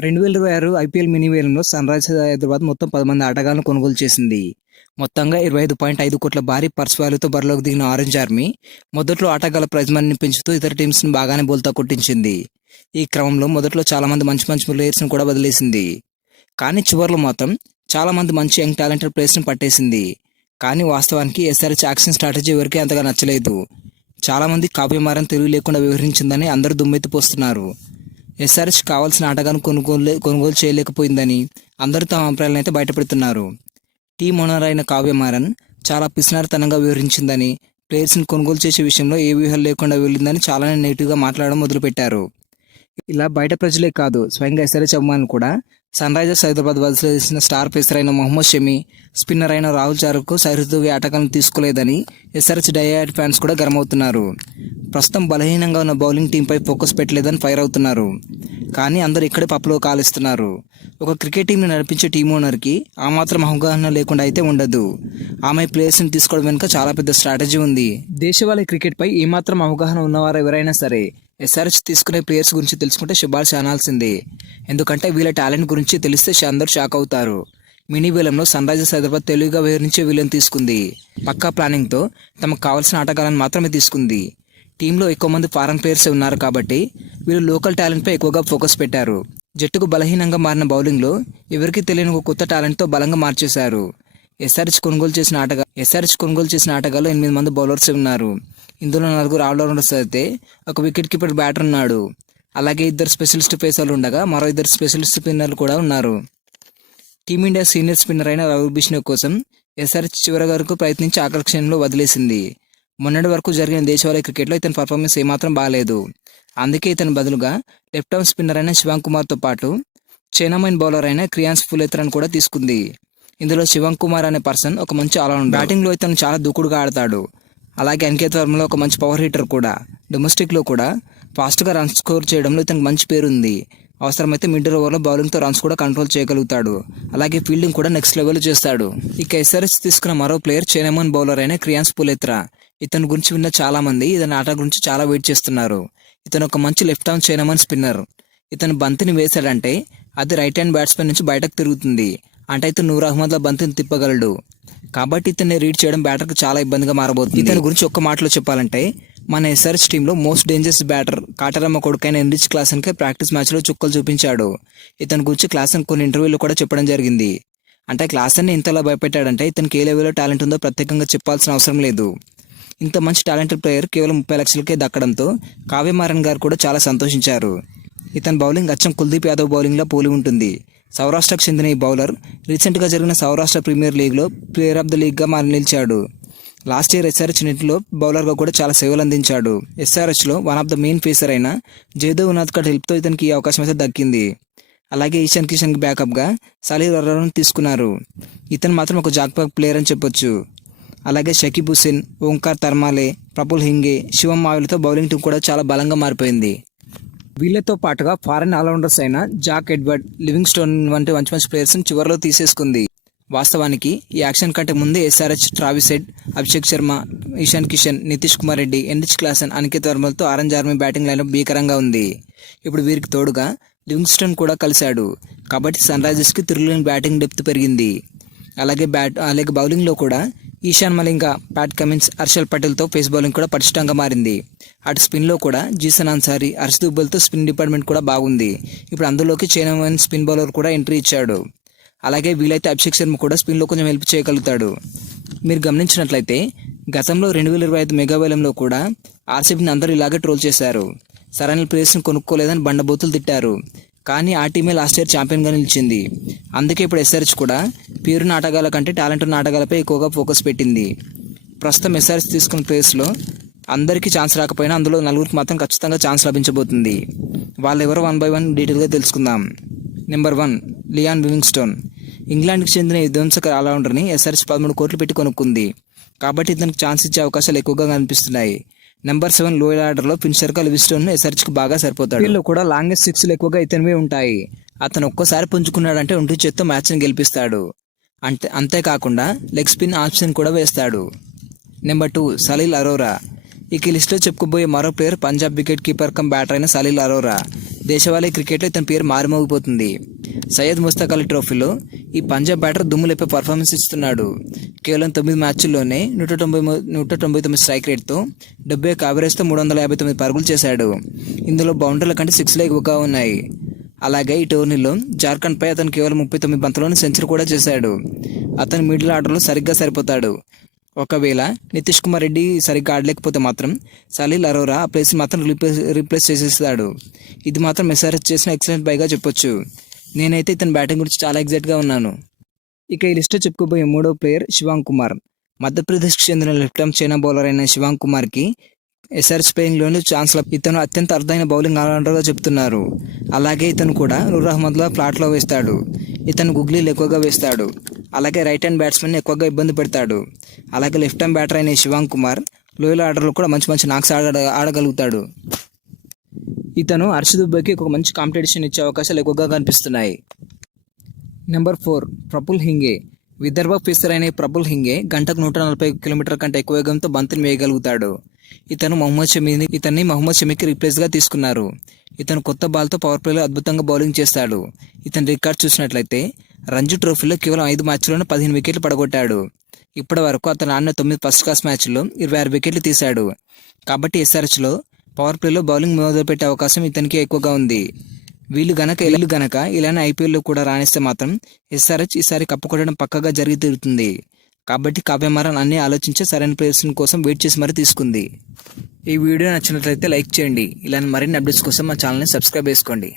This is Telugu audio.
2026 ఐపీఎల్ మినీ వేలంలో సన్‌రైజర్స్ హైదరాబాద్ మొత్తం 10 మంది ఆటగాళ్లను కొనుగోలు చేసింది. మొత్తంగా 25.5 కోట్ల భారీ పర్స్ వాల్యూతో బరిలోకి దిగిన ఆరెంజ్ ఆర్మీ మొదట్లో ఆటగాళ్ల ప్రైజ్ మనీని పెంచుతూ ఇతర టీమ్స్ని బాగానే బోల్తా కొట్టించింది. ఈ క్రమంలో మొదట్లో చాలా మంది మంచి ప్లేయర్స్ని కూడా వదిలేసింది. కానీ చివర్లో మాత్రం చాలా మంది మంచి యంగ్ టాలెంటెడ్ ప్లేయర్స్ని పట్టేసింది. కానీ వాస్తవానికి ఎస్ఆర్హెచ్ యాక్షన్ స్ట్రాటజీ ఎవరికీ అంతగా నచ్చలేదు. చాలా మంది కావ్యమారన్ తెలివి లేకుండా వ్యవహరించిందని అందరూ దుమ్మెత్తిపోస్తున్నారు. ఎస్ఆర్హెచ్ కావాల్సిన ఆటగాళ్లను కొనుగోలు చేయలేకపోయిందని అందరూ తమ అభిప్రాయాలను అయితే బయటపెడుతున్నారు. టీం ఓనర్ అయిన కావ్యమారన్ చాలా పిసినారితనంగా వ్యవహరించిందని, ప్లేయర్స్ని కొనుగోలు చేసే విషయంలో ఏ వ్యూహాలు లేకుండా వెళ్ళిందని చాలానే నెగిటివ్గా మాట్లాడడం మొదలుపెట్టారు. ఇలా బయట ప్రజలే కాదు, స్వయంగా ఎస్ఆర్హెచ్ అభిమానులు కూడా సన్‌రైజర్స్ హైదరాబాద్ వదిలేసిన స్టార్ పేసర్ అయిన మొహమ్మద్ షమి, స్పిన్నర్ అయిన రాహుల్ చారుకు సరిహద్దు ఆటగాళ్లను తీసుకోలేదని ఎస్ఆర్హెచ్ డైహార్డ్ ఫ్యాన్స్ కూడా గరమవుతున్నారు. ప్రస్తుతం బలహీనంగా ఉన్న బౌలింగ్ టీంపై ఫోకస్ పెట్టలేదని ఫైర్ అవుతున్నారు. కానీ అందరూ ఇక్కడే పప్పులో కాలుస్తున్నారు. ఒక క్రికెట్ టీంని నడిపించే టీం ఓనర్కి ఆ మాత్రం అవగాహన లేకుండా అయితే ఉండదు. ఆమె ప్లేయర్స్ని తీసుకోవడం వెనుక చాలా పెద్ద స్ట్రాటజీ ఉంది. దేశవాళీ క్రికెట్పై ఏమాత్రం అవగాహన ఉన్నవారు ఎవరైనా సరే ఎస్ఆర్హెచ్ తీసుకునే ప్లేయర్స్ గురించి తెలుసుకుంటే శుభాష్ అనాల్సిందే. ఎందుకంటే వీళ్ళ టాలెంట్ గురించి తెలిస్తే అందరూ షాక్ అవుతారు. మినీ వేలంలో సన్‌రైజర్స్ హైదరాబాద్ తెలివిగా వివరించే వీళ్ళని తీసుకుంది. పక్కా ప్లానింగ్తో తమకు కావాల్సిన ఆటగాళ్లను మాత్రమే తీసుకుంది. టీంలో ఎక్కువ మంది ఫారెన్ ప్లేయర్స్ ఉన్నారు కాబట్టి వీళ్ళు లోకల్ టాలెంట్పై ఎక్కువగా ఫోకస్ పెట్టారు. జట్టుకు బలహీనంగా మారిన బౌలింగ్లో ఎవరికీ తెలియని ఒక కొత్త టాలెంట్తో బలంగా మార్చేశారు. ఎస్ఆర్హెచ్ కొనుగోలు చేసిన ఆటగాళ్ళు 8 మంది బౌలర్స్ ఉన్నారు. ఇందులో 4 ఆల్రౌండర్స్ అయితే ఒక వికెట్ కీపర్ బ్యాటర్ ఉన్నాడు. అలాగే 2 స్పెషలిస్ట్ పేసర్లు ఉండగా మరో 2 స్పెషలిస్ట్ స్పిన్నర్లు కూడా ఉన్నారు. టీమిండియా సీనియర్ స్పిన్నర్ అయిన రవి బిష్ణోయ్ కోసం ఎస్ఆర్హెచ్ చివరి వరకు ప్రయత్నించి ఆకర్షణలో వదిలేసింది. మొన్నటి వరకు జరిగిన దేశవాళీ క్రికెట్లో ఇతని పర్ఫార్మెన్స్ ఏమాత్రం బాగాలేదు. అందుకే ఇతని బదులుగా లెఫ్ట్ ఆర్మ్ స్పిన్నర్ అయిన శివం కుమార్తో పాటు చైనామైన్ బౌలర్ అయిన క్రియాన్స్ ఫులేత్రాను కూడా తీసుకుంది. ఇందులో శివం కుమార్ అనే పర్సన్ ఒక మంచి ఆల్రౌండర్. బ్యాటింగ్లో ఇతను చాలా దూకుడుగా ఆడతాడు. అలాగే అనికేత్ వర్మలో ఒక మంచి పవర్ హిట్టర్ కూడా. డొమెస్టిక్లో కూడా ఫాస్ట్గా రన్స్ స్కోర్ చేయడంలో ఇతనికి మంచి పేరుంది. అవసరమైతే మిడిల్ ఓవర్లో బౌలింగ్తో రన్స్ కూడా కంట్రోల్ చేయగలుగుతాడు. అలాగే ఫీల్డింగ్ కూడా నెక్స్ట్ లెవెల్ చేస్తాడు. ఇక ఎస్ఆర్హెచ్ తీసుకున్న మరో ప్లేయర్ చైనామైన్ బౌలర్ అయిన క్రియాన్స్ ఫులేత్రా. ఇతని గురించి విన్న చాలా మంది ఇతని ఆట గురించి చాలా వెయిట్ చేస్తున్నారు. ఇతను ఒక మంచి లెఫ్ట్ ఆర్మ్ చైనామైన్ స్పిన్నర్. ఇతను బంతిని వేశాడంటే అది రైట్ హ్యాండ్ బ్యాట్స్మెన్ నుంచి బయటకు తిరుగుతుంది. అంటే ఇతను నూర్ అహ్మద్లా బంతిని తిప్పగలడు. కాబట్టి ఇతన్ని రీడ్ చేయడం బ్యాటర్కి చాలా ఇబ్బందిగా మారబోతుంది. ఇతని గురించి ఒక్క మాటలో చెప్పాలంటే మన ఎస్ఆర్హెచ్ టీంలో మోస్ట్ డేంజరస్ బ్యాటర్ కాటరమ్మ కొడుకైన ఎన్రిచ్ క్లాసన్కే ప్రాక్టీస్ మ్యాచ్లో చుక్కలు చూపించాడు. ఇతని గురించి క్లాసన్ కొన్ని ఇంటర్వ్యూలో కూడా చెప్పడం జరిగింది. అంటే క్లాసన్ని ఇంతలా భయపెట్టాడంటే ఇతనికి ఏ లెవెల్లో టాలెంట్ ఉందో ప్రత్యేకంగా చెప్పాల్సిన అవసరం లేదు. ఇంత మంచి టాలెంటెడ్ ప్లేయర్ కేవలం 30 లక్షలకే దక్కడంతో కావ్యమారన్ గారు కూడా చాలా సంతోషించారు. ఇతని బౌలింగ్ అచ్చం కుల్దీప్ యాదవ్ బౌలింగ్లో పోలి ఉంటుంది. సౌరాష్ట్రకు చెందిన ఈ బౌలర్ రీసెంట్గా జరిగిన సౌరాష్ట్ర ప్రీమియర్ లీగ్లో ప్లేయర్ ఆఫ్ ద లీగ్గా నిలిచాడు. లాస్ట్ ఇయర్ ఎస్ఆర్హెచ్ నెట్లో బౌలర్గా కూడా చాలా సేవలు అందించాడు. ఎస్ఆర్హెచ్లో one of the main pacer అయిన జయదేవ్ ఉనాద్కర్ హెల్ప్తో ఇతనికి ఈ అవకాశం అయితే దక్కింది. అలాగే ఈశాన్ కిషన్కి బ్యాకప్గా సలీల్ అరోరాను తీసుకున్నారు. ఇతను మాత్రం ఒక జాక్పాక్ ప్లేయర్ అని చెప్పొచ్చు. అలాగే షకీబ్ హుసేన్, ఓంకార్ తర్మాలే, ప్రఫుల్ హింగే, శివం మావిలతో బౌలింగ్ టీం కూడా చాలా బలంగా మారిపోయింది. వీళ్ళతో పాటుగా ఫారెన్ ఆల్రౌండర్స్ అయిన జాక్ ఎడ్వర్డ్, లివింగ్స్టోన్ వంటి మంచి ప్లేయర్స్ని చివరిలో తీసేసుకుంది. వాస్తవానికి ఈ యాక్షన్ కంటే ముందే SRH Travis Head, Abhishek Sharma, Ishan Kishan, Nitish Kumar Reddy, Heinrich Klaasen, Aniketh వర్మలతో ఆరెంజ్ ఆర్మీ బ్యాటింగ్ లైనప్ భీకరంగా ఉంది. ఇప్పుడు వీరికి తోడుగా లివింగ్స్టోన్ కూడా కలిశాడు. కాబట్టి సన్‌రైజర్స్కి తిరుగులేని బ్యాటింగ్ డెప్త్ పెరిగింది. అలాగే బౌలింగ్లో కూడా ఈశాన్ మలింగ, ప్యాట్ కమిన్స్, హర్షల్ పటేల్తో పేస్ బౌలింగ్ కూడా పటిష్టంగా మారింది. అటు స్పిన్లో కూడా జీసన్ అన్సారీ, హర్షదీప్ దుబ్బెల్తో స్పిన్ డిపార్ట్మెంట్ కూడా బాగుంది. ఇప్పుడు అందులోకి చైనామైన్ స్పిన్ బౌలర్ కూడా ఎంట్రీ ఇచ్చాడు. అలాగే వీలైతే అభిషేక్ శర్మ కూడా స్పిన్లో కొంచెం హెల్ప్ చేయగలుగుతాడు. మీరు గమనించినట్లయితే గతంలో 2025 మెగా వేలంలో కూడా ఆర్సీబీని అందరూ ఇలాగే ట్రోల్ చేశారు. సరైన ప్లేయర్స్ని కొనుక్కోలేదని బండబూతులు తిట్టారు. కానీ ఆ టీమే లాస్ట్ ఇయర్ ఛాంపియన్గా నిలిచింది. అందుకే ఇప్పుడు ఎస్ఆర్హెచ్ కూడా పేరున్న ఆటగాళ్ళ కంటే టాలెంట్ ఉన్న ఆటగాళ్ళపై ఎక్కువగా ఫోకస్ పెట్టింది. ప్రస్తుతం ఎస్ఆర్హెచ్ తీసుకున్న ప్లేయర్స్లో అందరికీ ఛాన్స్ రాకపోయినా అందులో 4 మాత్రం ఖచ్చితంగా ఛాన్స్ లభించబోతుంది. వాళ్ళు ఎవరో 1 by 1 డీటెయిల్గా తెలుసుకుందాం. Number 1 Lyon Livingstone. ఇంగ్లాండ్కి చెందిన ఈ ధ్వంసక ఆల్రౌండర్ని ఎస్ఆర్హెచ్ 13 కోట్లు పెట్టి కొనుక్కుంది. కాబట్టి ఇతనికి ఛాన్స్ ఇచ్చే అవకాశాలు ఎక్కువగా కనిపిస్తున్నాయి. నెంబర్ 7 లోయర్ ఆర్డర్లో ఫినిషర్గా లివింగ్స్టోన్ ఎస్ఆర్హెచ్కి బాగా సరిపోతాడు. వీళ్ళు కూడా లాంగెస్ట్ 6లు ఎక్కువగా ఇతనివే ఉంటాయి. అతను ఒక్కసారి పుంజుకున్నాడంటే ఒంటి చేత్తో మ్యాచ్ని గెలిపిస్తాడు. అంతేకాకుండా లెగ్ స్పిన్ ఆప్షన్ కూడా వేస్తాడు. నెంబర్ 2 సలీల్ అరోరా. ఇక ఈ లిస్టులో చెప్పుకోబోయే మరో player Punjab wicket keeper cum batter అయిన సలీల్ అరోరా. దేశవాళీ క్రికెట్లో ఇతని పేరు మారుమోగిపోతుంది. సయ్యద్ ముస్తక్ అలీ ట్రోఫీలో ఈ పంజాబ్ బ్యాటర్ దుమ్ము లేపే పర్ఫార్మెన్స్ ఇస్తున్నాడు. కేవలం 9 మ్యాచ్ల్లోనే 199 స్ట్రైక్ రేట్తో 71 యావరేజ్తో 359 పరుగులు చేశాడు. ఇందులో బౌండరీల కంటే 6లే ఎక్కువగా ఉన్నాయి. అలాగే ఈ టోర్నీలో జార్ఖండ్పై అతను కేవలం 39 బంతుల్లోనే సెంచరీ కూడా చేశాడు. అతను మిడిల్ ఆర్డర్లో సరిగ్గా సరిపోతాడు. ఒకవేళ నితీష్ కుమార్ రెడ్డి సరిగ్గా ఆడలేకపోతే మాత్రం సలీల్ అరోరా ఆ ప్లేస్ని మాత్రం రీప్లేస్ చేసేస్తాడు. ఇది మాత్రం ఎస్ఆర్హెచ్ చేసిన ఎక్సలెంట్ బైగా చెప్పొచ్చు. నేనైతే ఇతని బ్యాటింగ్ గురించి చాలా ఎగ్జైట్గా ఉన్నాను. ఇక ఈ లిస్ట్లో చెప్పుకోబోయే మూడో ప్లేయర్ శివాంగ్ కుమార్. మధ్యప్రదేశ్కి చెందిన లెఫ్ట్ ఆర్మ్ చైనా బౌలర్ అయిన శివాంగ్ కుమార్కి ఎస్ఆర్హెచ్ ప్లేయింగ్లోనే ఛాన్స్ ఇతను అత్యంత అరుదైన బౌలింగ్ ఆల్రౌండర్గా చెప్తున్నారు. అలాగే ఇతను కూడా నూర్ అహ్మద్లా ఫ్లాట్లో వేస్తాడు. ఇతను గుగ్లీలు ఎక్కువగా వేస్తాడు. అలాగే రైట్ హ్యాండ్ బ్యాట్స్మెన్ ఎక్కువగా ఇబ్బంది పెడతాడు. అలాగే లెఫ్ట్ హ్యాండ్ బ్యాటర్ అయిన శివాంగ్ కుమార్ లోయర్ ఆర్డర్లో కూడా మంచి నాక్స్ ఆడగలుగుతాడు. ఇతను హర్షదీప్ దుబేకి ఒక మంచి కాంపిటీషన్ ఇచ్చే అవకాశాలు ఎక్కువగా కనిపిస్తున్నాయి. నెంబర్ 4 ప్రఫుల్ హింగే. విదర్భ పేసర్ అయిన ప్రఫుల్ హింగే గంటకు 140 కిలోమీటర్ల కంటే ఎక్కువ వేగంతో బంతిని వేయగలుగుతాడు. ఇతన్ని మహమ్మద్ షమీకి రీప్లేస్గా తీసుకున్నారు. ఇతను కొత్త బాల్తో పవర్ ప్లేలో అద్భుతంగా బౌలింగ్ చేస్తాడు. ఇతని రికార్డ్ చూసినట్లయితే రంజీ ట్రోఫీలో కేవలం 5 మ్యాచ్ల్లోనే 15 వికెట్లు పడగొట్టాడు. ఇప్పటి వరకు అతను ఆడిన 9 ఫస్ట్ క్లాస్ మ్యాచ్ల్లో 26 వికెట్లు తీశాడు. కాబట్టి ఎస్ఆర్హెచ్లో పవర్ ప్లేలో బౌలింగ్ మొదలుపెట్టే అవకాశం ఇతనికి ఎక్కువగా ఉంది. వీళ్ళు గనక ఇలానే ఐపీఎల్లో కూడా రాణిస్తే మాత్రం ఎస్ఆర్హెచ్ ఈసారి కప్పు కొట్టడం పక్కగా జరిగి తీరుతుంది. కాబట్టి కావ్యమారన్ అన్ని ఆలోచించి సరైన ప్లేయర్స్ కోసం వెయిట్ చేసి మరీ తీసుకుంది. ఈ వీడియో నచ్చినట్లయితే లైక్ చేయండి. ఇలాంటి మరిన్ని అప్డేట్స్ కోసం మా ఛానల్ని సబ్స్క్రైబ్ చేసుకోండి.